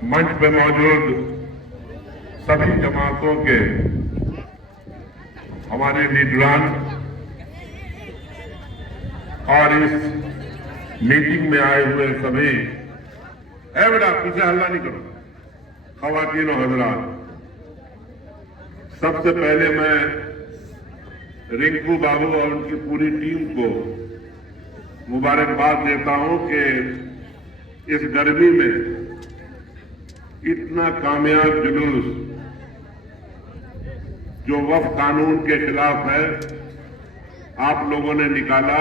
मंच पे मौजूद सभी जमातों के हमारे लीडरान और इस मीटिंग में आए हुए सभी, बेटा पीछे हल्ला नहीं करो, खवातीन और हजरात, सबसे पहले मैं रिंकू बाबू और उनकी पूरी टीम को मुबारकबाद देता हूं कि इस गर्मी में इतना कामयाब जुलूस जो वक्फ कानून के खिलाफ है आप लोगों ने निकाला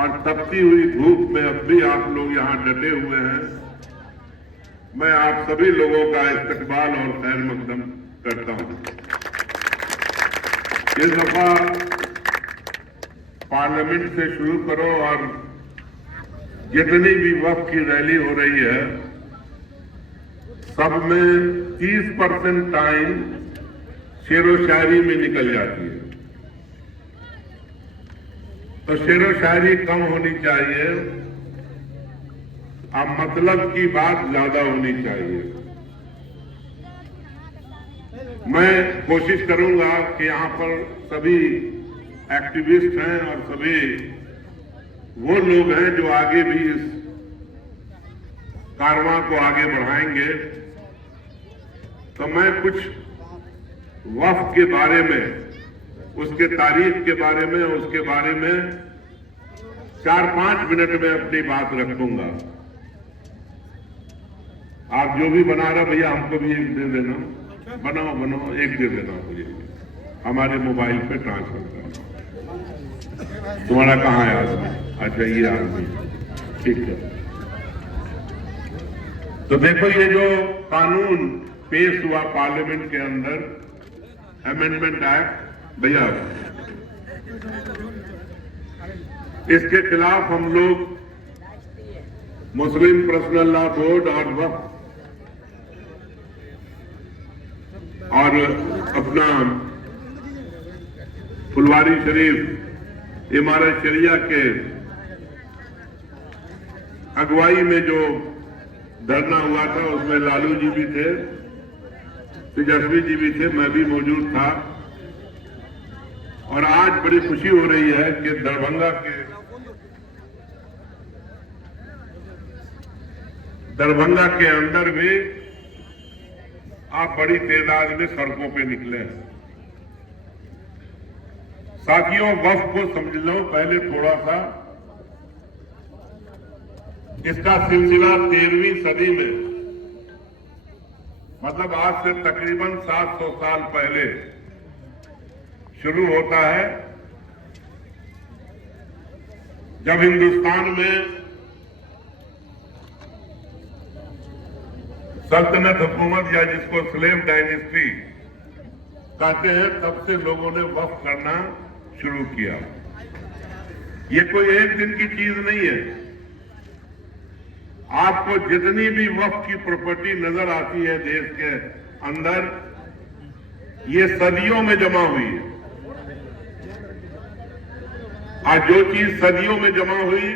और तपती हुई धूप में अब भी आप लोग यहां डटे हुए हैं। मैं आप सभी लोगों का इस्तकबाल और खैर मकदम करता हूं। इस दफा पार्लियामेंट से शुरू करो और जितनी भी वक्फ की रैली हो रही है सब में 30% टाइम शेरो शायरी में निकल जाती है, तो शेरो शायरी कम होनी चाहिए, अब मतलब की बात ज्यादा होनी चाहिए। मैं कोशिश करूंगा कि यहां पर सभी एक्टिविस्ट हैं और सभी वो लोग हैं जो आगे भी इस कारवां को आगे बढ़ाएंगे, तो मैं कुछ वक्फ के बारे में, उसके तारीख के बारे में, उसके बारे में 4-5 मिनट में अपनी बात रखूंगा। आप जो भी बना रहे भैया हमको भी एक दे देना, बनाओ एक दे देना मुझे, हमारे मोबाइल पे ट्रांसफर करना। तुम्हारा कहाँ है आदमी? अच्छा ये आदमी, ठीक है। तो देखो ये जो कानून पेश हुआ पार्लियामेंट के अंदर, अमेंडमेंट एक्ट, भैया इसके खिलाफ हम लोग मुस्लिम पर्सनल लॉ बोर्ड और वक्फ और अपना फुलवारी शरीफ इमारत शरिया के अगुवाई में जो धरना हुआ था उसमें लालू जी भी थे, तेजस्वी जी भी थे, मैं भी मौजूद था। और आज बड़ी खुशी हो रही है कि दरभंगा के अंदर भी आप बड़ी तादाद में सड़कों पे निकले हैं। साथियों वक्फ को समझ लो, पहले थोड़ा सा इसका सिलसिला 13वीं सदी में, मतलब आज से तकरीबन 700 साल पहले शुरू होता है, जब हिंदुस्तान में सल्तनत हुकूमत या जिसको स्लेव डायनेस्टी कहते हैं, तब से लोगों ने वक्फ करना शुरू किया। ये कोई एक दिन की चीज नहीं है। आपको जितनी भी वक्फ की प्रॉपर्टी नजर आती है देश के अंदर, ये सदियों में जमा हुई है। आज जो चीज सदियों में जमा हुई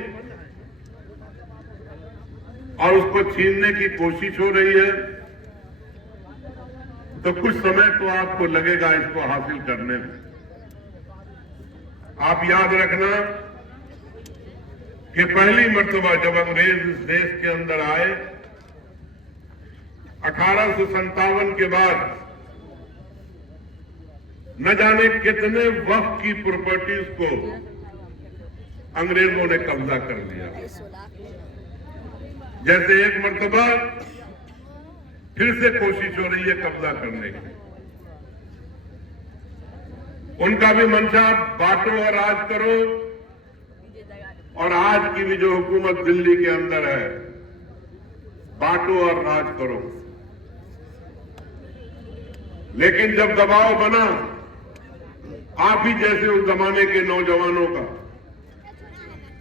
और उसको छीनने की कोशिश हो रही है, तो कुछ समय तो आपको लगेगा इसको हासिल करने में। आप याद रखना कि पहली मर्तबा जब अंग्रेज इस देश के अंदर आए 1857 के बाद, न जाने कितने वक्फ की प्रॉपर्टीज को अंग्रेजों ने कब्जा कर लिया। जैसे एक मर्तबा फिर से कोशिश हो रही है कब्जा करने की। उनका भी मंशा बांटो और राज करो, और आज की भी जो हुकूमत दिल्ली के अंदर है, बांटो और राज करो। लेकिन जब दबाव बना आप ही जैसे उस जमाने के नौजवानों का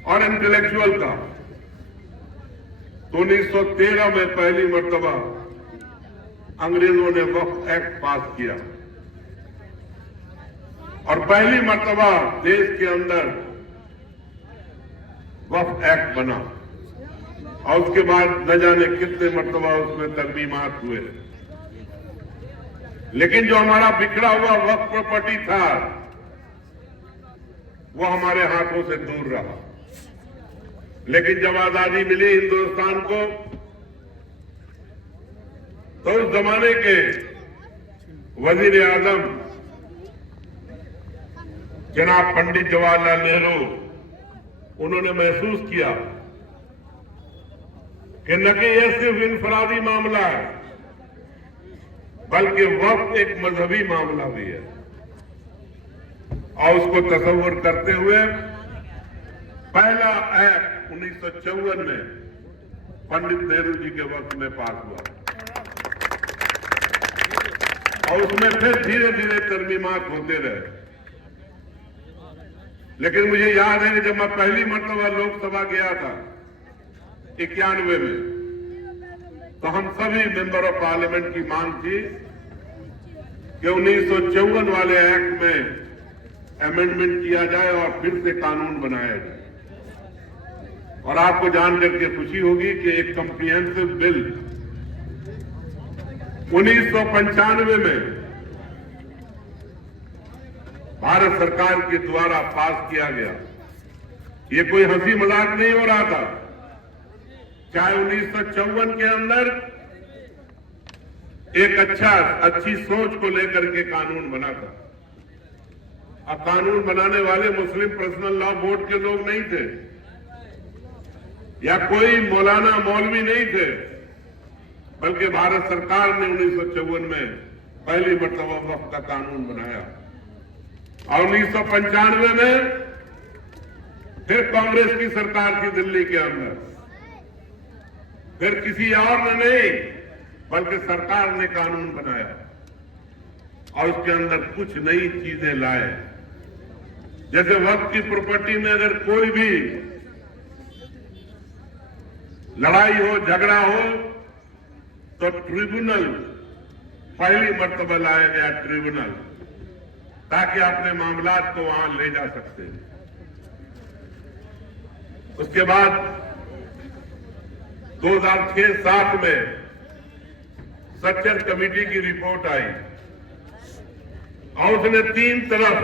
और इंटेलेक्चुअल का, तो 1913 में पहली मर्तबा अंग्रेजों ने वक्फ एक्ट पास किया और पहली मर्तबा देश के अंदर वक्फ एक्ट बना। और उसके बाद न जाने कितने मर्तबा उसमें तरमीमात हुए। लेकिन जो हमारा बिखरा हुआ वक्फ प्रॉपर्टी था वो हमारे हाथों से दूर रहा। लेकिन जब आजादी मिली हिंदुस्तान को तो उस जमाने के वजीर आजम जनाब पंडित जवाहरलाल नेहरू, उन्होंने महसूस किया कि न कि यह सिर्फ इनफरादी मामला है बल्कि वक्त एक मजहबी मामला भी है। और उसको तस्वुर करते हुए पहला एक्ट 1954 में पंडित नेहरू जी के वक्त में पास हुआ और उसमें फिर धीरे धीरे तरमीमात होते रहे। लेकिन मुझे याद है कि जब मैं पहली मर्तबा लोकसभा गया था 91 में, तो हम सभी मेंबर ऑफ पार्लियामेंट की मांग थी कि 1954 वाले एक्ट में अमेंडमेंट किया जाए और फिर से कानून बनाया जाए। और आपको जान करके खुशी होगी कि एक कॉम्प्रिहेंसिव बिल 1995 में भारत सरकार के द्वारा पास किया गया। ये कोई हंसी मजाक नहीं हो रहा था। चाहे 1954 के अंदर एक अच्छी सोच को लेकर के कानून बना था। अब कानून बनाने वाले मुस्लिम पर्सनल लॉ बोर्ड के लोग नहीं थे या कोई मौलाना मौलवी नहीं थे, बल्कि भारत सरकार ने 1954 में पहली मर्तबा वक्फ का कानून बनाया। और 1995 में फिर कांग्रेस की सरकार थी दिल्ली के अंदर, फिर किसी और ने नहीं बल्कि सरकार ने कानून बनाया और उसके अंदर कुछ नई चीजें लाए। जैसे वक्फ की प्रॉपर्टी में अगर कोई भी लड़ाई हो, झगड़ा हो, तो ट्रिब्यूनल, पहली मर्तबा लाया गया ट्रिब्यूनल, ताकि अपने मामलात को वहां ले जा सकते हैं। उसके बाद 2006-07 में सच्चर कमेटी की रिपोर्ट आई और उसने 3 तरफ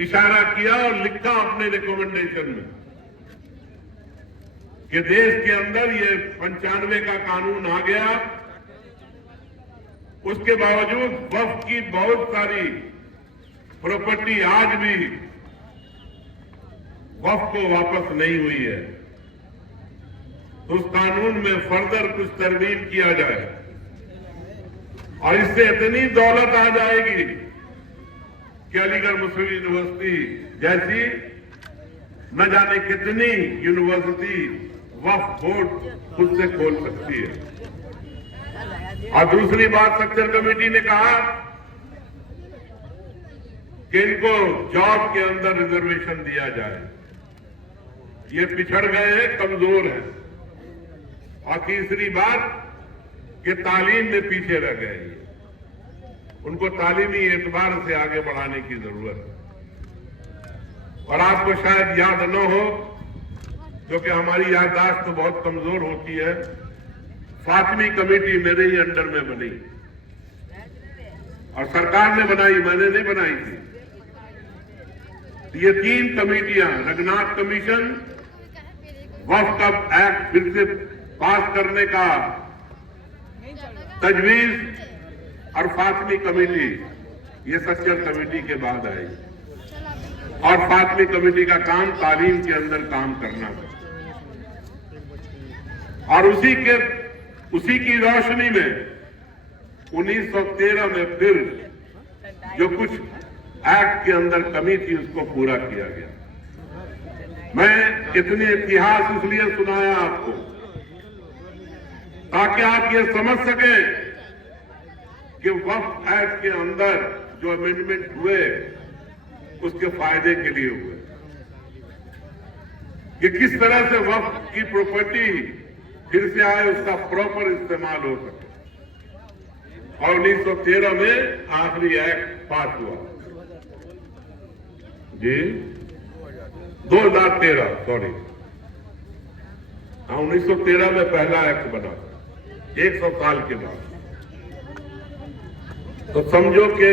इशारा किया और लिखा अपने रिकमेंडेशन में कि देश के अंदर ये 95 का कानून आ गया, उसके बावजूद वक्फ की बहुत सारी प्रॉपर्टी आज भी वक्फ को वापस नहीं हुई है। तो उस कानून में फर्दर कुछ तरमीम किया जाए और इससे इतनी दौलत आ जाएगी कि अलीगढ़ मुस्लिम यूनिवर्सिटी जैसी न जाने कितनी यूनिवर्सिटी वक्फ बोर्ड खुद से खोल सकती है। और दूसरी बात, सच्चर कमेटी ने कहा कि इनको जॉब के अंदर रिजर्वेशन दिया जाए। ये पिछड़ गए हैं, कमजोर हैं। और तीसरी बात कि तालीम में पीछे रह गए, उनको तालीमी एतबार से आगे बढ़ाने की जरूरत है। और आपको शायद याद न हो, क्योंकि हमारी याददाश्त तो बहुत कमजोर होती है, फातिमी कमेटी मेरे ही अंडर में बनी और सरकार ने बनाई, मैंने नहीं बनाई थी। ये 3 कमेटियां, रघुनाथ कमीशन, वक्फ का एक्ट फिर से पास करने का तजवीज और फातिमी कमेटी, ये सच्चर कमेटी के बाद आई। और फातिमी कमेटी का काम तालीम के अंदर काम करना था। और उसी की रोशनी में 1913 में फिर जो कुछ एक्ट के अंदर कमी थी उसको पूरा किया गया। मैं इतने इतिहास इसलिए सुनाया आपको ताकि आप ये समझ सकें कि वक्फ एक्ट के अंदर जो अमेंडमेंट हुए उसके फायदे के लिए हुए, कि किस तरह से वक्फ की प्रॉपर्टी फिर से आए, उसका प्रॉपर इस्तेमाल हो सके। और 1913 में आखिरी एक्ट पास हुआ जी, 2013 सॉरी। 1913 में पहला एक्ट बना, 100 साल के बाद। तो समझो कि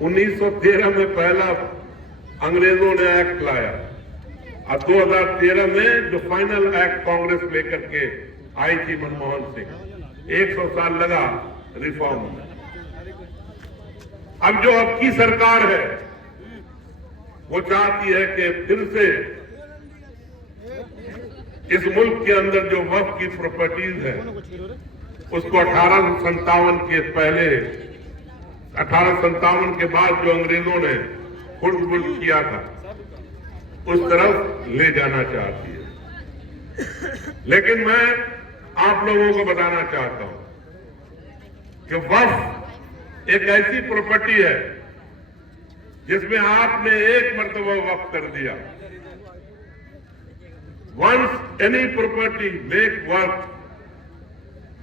1913 में पहला अंग्रेजों ने एक्ट लाया और 2013 में जो फाइनल एक्ट कांग्रेस लेकर के आई थी मनमोहन सिंह, 100 साल लगा रिफॉर्म में। अब जो अब की सरकार है वो चाहती है कि फिर से इस मुल्क के अंदर जो वक्फ की प्रॉपर्टीज है उसको 1857 के पहले, 1857 के बाद जो अंग्रेजों ने खुर्द-बुर्द किया था उस तरफ ले जाना चाहती है। लेकिन मैं आप लोगों को बताना चाहता हूं कि वक्फ एक ऐसी प्रॉपर्टी है जिसमें आपने एक मर्तबा वक्फ कर दिया, once any property make work,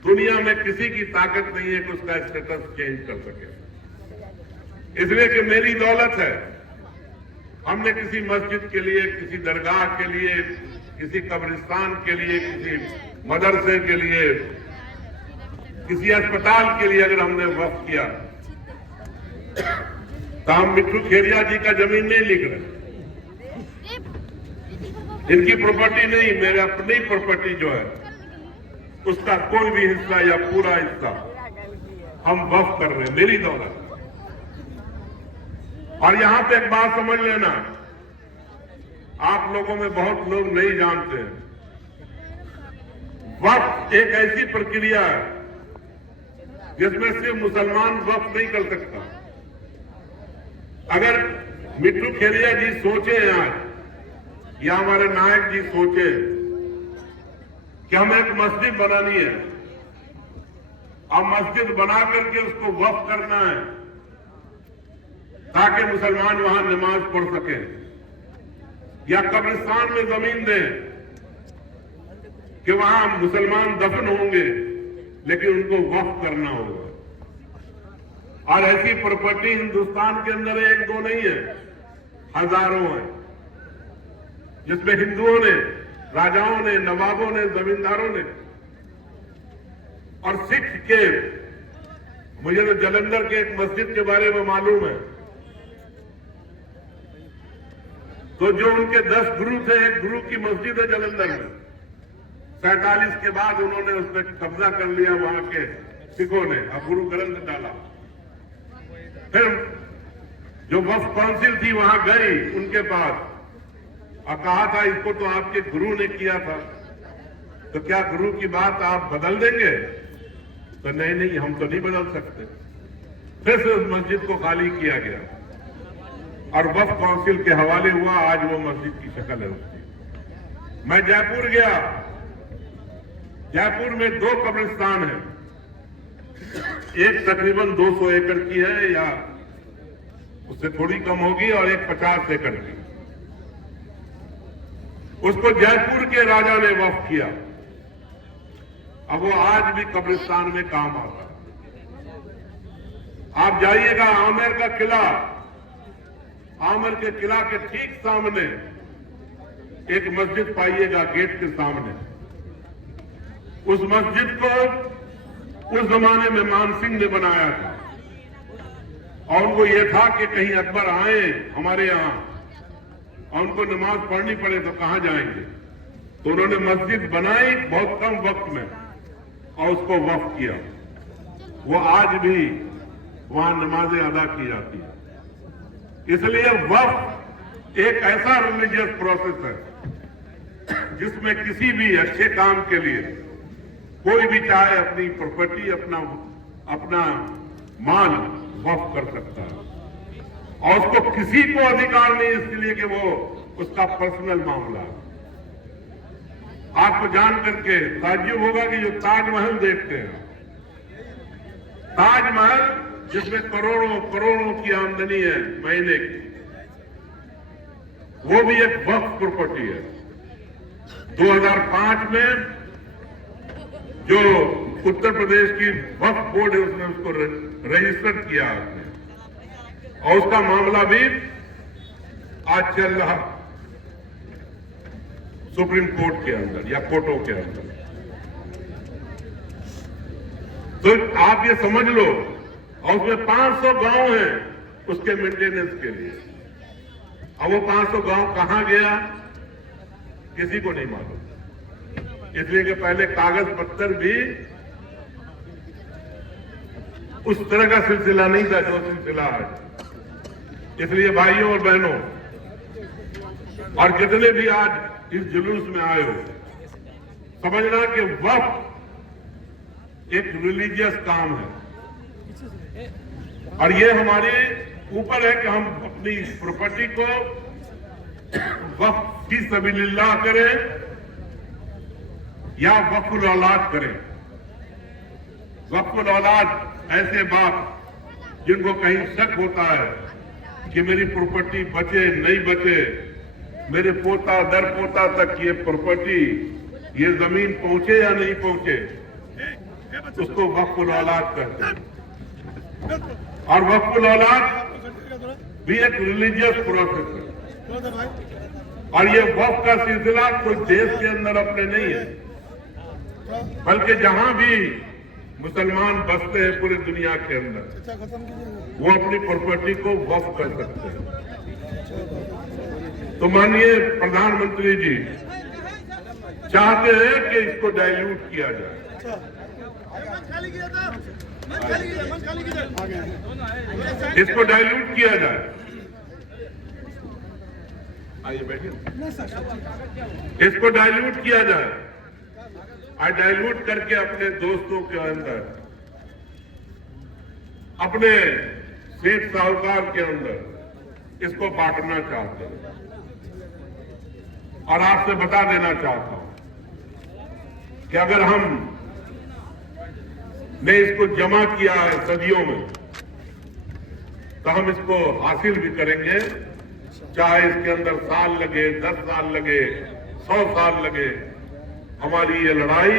दुनिया में किसी की ताकत नहीं है कि उसका स्टेटस चेंज कर सके। इसलिए कि मेरी दौलत है, हमने किसी मस्जिद के लिए, किसी दरगाह के लिए, किसी कब्रिस्तान के लिए, किसी मदरसे के लिए, किसी अस्पताल के लिए अगर हमने वक्फ किया तो हम मिट्टू खेरिया जी का जमीन नहीं लिख रहे, इनकी प्रॉपर्टी नहीं, मेरे अपनी प्रॉपर्टी जो है उसका कोई भी हिस्सा या पूरा हिस्सा हम वक्फ कर रहे हैं, मेरी दौलत। और यहां पे एक बात समझ लेना, आप लोगों में बहुत लोग नहीं जानते हैं, वक्फ एक ऐसी प्रक्रिया है जिसमें सिर्फ मुसलमान वक्फ नहीं कर सकता। अगर मिट्टू खेरिया जी सोचे आज या हमारे नायक जी सोचे कि हमें एक मस्जिद बनानी है, अब मस्जिद बना करके उसको वक्फ करना है ताकि मुसलमान वहां नमाज पढ़ सके, या कब्रिस्तान में जमीन दें कि वहां मुसलमान दफन होंगे लेकिन उनको वक्फ करना होगा। और ऐसी प्रॉपर्टी हिंदुस्तान के अंदर एक दो नहीं है, हजारों है, जिसमें हिंदुओं ने, राजाओं ने, नवाबों ने, जमींदारों ने और सिख के, मुझे तो जालंधर के एक मस्जिद के बारे में मालूम है, तो जो उनके 10 गुरु थे, एक गुरु की मस्जिद है जालंधर में, 47 के बाद उन्होंने उस पर कब्जा कर लिया वहां के सिखों ने, अब गुरु ग्रंथ डाला। फिर जो वक्फ काउंसिल थी वहां गई उनके पास और कहा था इसको तो आपके गुरु ने किया था, तो क्या गुरु की बात आप बदल देंगे? तो नहीं नहीं, हम तो नहीं बदल सकते। फिर से उस मस्जिद को खाली किया गया और वक्फ काउंसिल के हवाले हुआ, आज वो मस्जिद की शक्ल है उसकी। मैं जयपुर गया, जयपुर में 2 कब्रिस्तान हैं, एक तकरीबन 200 एकड़ की है या उससे थोड़ी कम होगी और एक 50 एकड़ की। उसको जयपुर के राजा ने वक्फ किया, अब वो आज भी कब्रिस्तान में काम आता है। आप जाइएगा आमेर का किला, आमेर के किला के ठीक सामने एक मस्जिद पाइएगा, गेट के सामने। उस मस्जिद को उस जमाने में मान सिंह ने बनाया था और उनको यह था कि कहीं अकबर आए हमारे यहां और उनको नमाज पढ़नी पड़े तो कहां जाएंगे, तो उन्होंने मस्जिद बनाई बहुत कम वक्त में और उसको वक्फ किया। वो आज भी वहां नमाजें अदा की जाती है। इसलिए वक्फ एक ऐसा रिलीजियस प्रोसेस है जिसमें किसी भी अच्छे काम के लिए कोई भी चाहे अपनी प्रॉपर्टी, अपना माल वक्फ कर सकता है और उसको किसी को अधिकार नहीं इसलिए कि वो उसका पर्सनल मामला है। आपको जान करके ताज्जुब होगा कि जो ताजमहल देखते हैं, ताजमहल जिसमें करोड़ों करोड़ों की आमदनी है महीने की, वो भी एक वक्फ प्रॉपर्टी है। 2005 में जो उत्तर प्रदेश की वक्फ बोर्ड है उसने उसको रजिस्टर किया और उसका मामला भी आज चल रहा। सुप्रीम कोर्ट के अंदर या कोर्टों के अंदर। तो आप ये समझ लो, और उसमें 500 गांव हैं उसके मेंटेनेंस के लिए। अब वो 500 गांव कहां गया किसी को नहीं मालूम, इसलिए कि पहले कागज पत्थर भी उस तरह का सिलसिला नहीं था जो सिलसिला है। इसलिए भाइयों और बहनों, और जितने भी आज इस जुलूस में आए हो, समझना कि वक्फ एक रिलीजियस काम है और ये हमारे ऊपर है कि हम अपनी प्रॉपर्टी को वक्फ फी सबीलिल्लाह करें या वक्फुल औलाद करें। वक्फुल औलाद ऐसे बाप जिनको कहीं शक होता है कि मेरी प्रॉपर्टी बचे नहीं बचे, मेरे पोता दर पोता तक ये प्रॉपर्टी ये जमीन पहुंचे या नहीं पहुंचे, उसको वक्फुल औलाद कहते हैं। और वक्फुल औलाद भी एक रिलीजियस प्रोसेस है और ये वक्फ का सिलसिला कोई देश के अंदर अपने नहीं है, बल्कि जहां भी मुसलमान बसते हैं पूरी दुनिया के अंदर वो अपनी प्रॉपर्टी को वक्फ कर सकते हैं। तो माननीय प्रधानमंत्री जी चाहते हैं कि इसको डाइल्यूट किया जाए। इसको डाइल्यूट किया जाए। आइए बैठिए। इसको डाइल्यूट किया जाए और डाइल्यूट करके अपने दोस्तों के अंदर, अपने सेठ साहूकार के अंदर इसको बांटना चाहते हैं। और आपसे बता देना चाहता हूं कि अगर हम ने इसको जमा किया है सदियों में, तो हम इसको हासिल भी करेंगे, चाहे इसके अंदर साल लगे, 10 साल लगे, 100 साल लगे। हमारी ये लड़ाई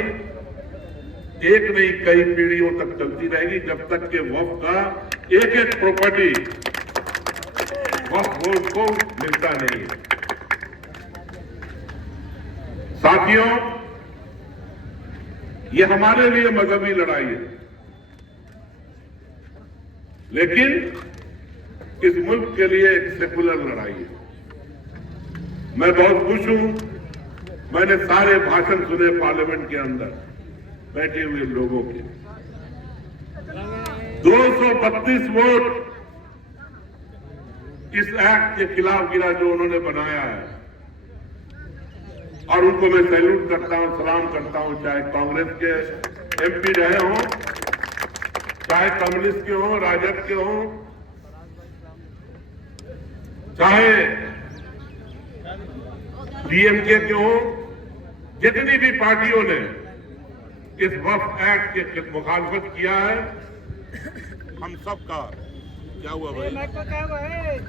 एक नहीं कई पीढ़ियों तक चलती रहेगी जब तक कि वक्फ का एक एक प्रॉपर्टी वक्फ बोर्ड को मिलता नहीं है। साथियों, ये हमारे लिए मजहबी लड़ाई है, लेकिन इस मुल्क के लिए एक सेकुलर लड़ाई है। मैं बहुत खुश हूं, मैंने सारे भाषण सुने पार्लियामेंट के अंदर बैठे हुए लोगों के। 232 वोट इस एक्ट के खिलाफ गिरा जो उन्होंने बनाया है, और उनको मैं सैल्यूट करता हूं, सलाम करता हूं, चाहे कांग्रेस के एमपी रहे हों, चाहे कम्युनिस्ट के हों, राजद के हों, चाहे डीएमके के हों, जितनी भी पार्टियों ने इस वक्फ एक्ट के मुखालफत किया है, हम सबका क्या हुआ भाई?